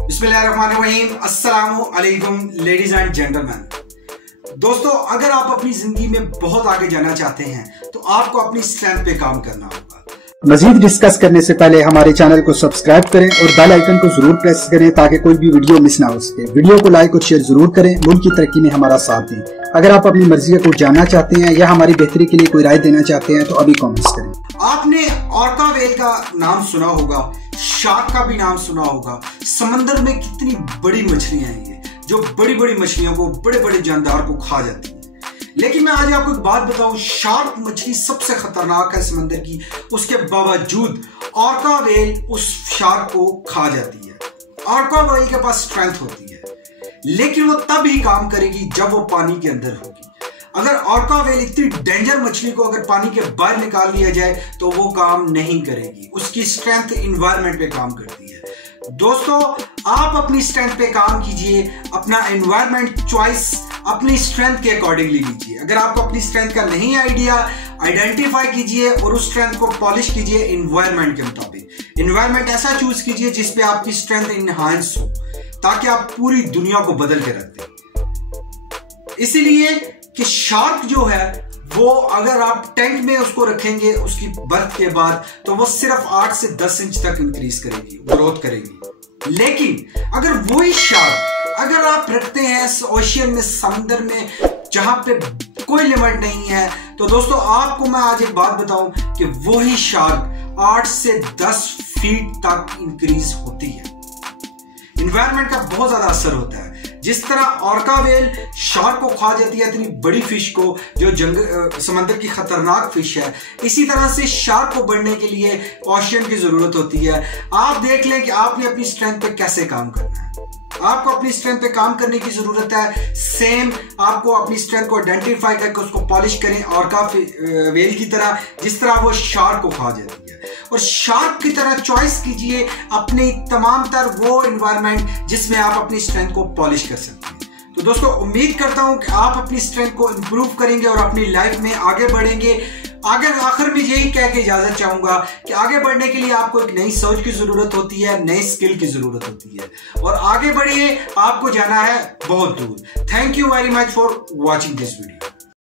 बिस्मिल्लाहिर्रहमानिर्रहीम, अस्सलामु अलैकुम लेडीज एंड जेंटलमैन। दोस्तों, अगर आप अपनी जिंदगी में बहुत आगे जाना चाहते हैं तो आपको अपनी स्ट्रेंथ पे काम करना होगा। मजीद डिस्कस करने से पहले हमारे चैनल को सब्सक्राइब करें और बेल आइकन को जरूर प्रेस करें ताकि कोई भी वीडियो मिस ना हो सके। वीडियो को लाइक और शेयर जरूर करें। मुल्क की तरक्की में हमारा साथ दें। अगर आप अपनी मर्जी को जानना चाहते हैं या हमारी बेहतरी के लिए कोई राय देना चाहते हैं तो अभी कमेंट्स करें। आपने ऑर्का व्हेल का नाम सुना होगा, शार्क का भी नाम सुना होगा। समंदर में कितनी बड़ी मछलियां हैं ये, जो बड़ी बड़ी मछलियों को, बड़े बड़े जानदार को खा जाती है। लेकिन मैं आज आपको एक बात बताऊं, शार्क मछली सबसे खतरनाक है समंदर की, उसके बावजूद ऑर्का व्हेल उस शार्क को खा जाती है। ऑर्का व्हेल के पास स्ट्रेंथ होती है, लेकिन वो तब ही काम करेगी जब वो पानी के अंदर होगी। अगर ऑर्का व्हेल इतनी डेंजर मछली को अगर पानी के बाहर निकाल लिया जाए तो वो काम नहीं करेगी। उसकी स्ट्रेंथ एनवायरनमेंट पे काम करती है। दोस्तों, आप अपनी स्ट्रेंथ पे काम कीजिए, अपना एनवायरनमेंट चॉइस अपनी स्ट्रेंथ के अकॉर्डिंगली लीजिए। अगर आपको अपनी स्ट्रेंथ का नहीं आइडिया, आइडेंटिफाई कीजिए और उस स्ट्रेंथ को पॉलिश कीजिए एनवायरनमेंट के मुताबिक। एनवायरनमेंट ऐसा चूज कीजिए जिसपे आपकी स्ट्रेंथ इनहांस हो, ताकि आप पूरी दुनिया को बदल के रख दें। इसीलिए कि शार्क जो है वो अगर आप टैंक में उसको रखेंगे उसकी बर्थ के बाद, तो वो सिर्फ 8 से 10 इंच तक इंक्रीज करेगी, ग्रोथ करेगी। लेकिन अगर वही शार्क अगर आप रखते हैं ओशियन में, समुद्र में, जहां पे कोई लिमिट नहीं है, तो दोस्तों आपको मैं आज एक बात बताऊं कि वही शार्क 8 से 10 फीट तक इंक्रीज होती है। एनवायरनमेंट का बहुत ज्यादा असर होता है। जिस तरह ऑर्का व्हेल शार्क को खा जाती है, इतनी बड़ी फिश को जो समंदर की खतरनाक फिश है, इसी तरह से शार्क को बढ़ने के लिए ओशियन की जरूरत होती है। आप देख लें कि आपने अपनी स्ट्रेंथ पे कैसे काम करना है। आपको अपनी स्ट्रेंथ पे काम करने की जरूरत है। सेम आपको अपनी स्ट्रेंथ को आइडेंटिफाई करके उसको पॉलिश करें ऑर्का व्हेल की तरह, जिस तरह वो शार्क को खा जाती है। और शार्क की तरह चॉइस कीजिए अपनी तमाम तर वो एनवायरनमेंट जिसमें आप अपनी स्ट्रेंथ को पॉलिश कर सकते हैं। तो दोस्तों, उम्मीद करता हूं कि आप अपनी स्ट्रेंथ को इंप्रूव करेंगे और अपनी लाइफ में आगे बढ़ेंगे। आखिर में यही कह के इजाजत चाहूंगा कि आगे बढ़ने के लिए आपको एक नई सोच की जरूरत होती है, नई स्किल की जरूरत होती है, और आगे बढ़िए। आपको जाना है बहुत दूर। Thank you very much for watching this video.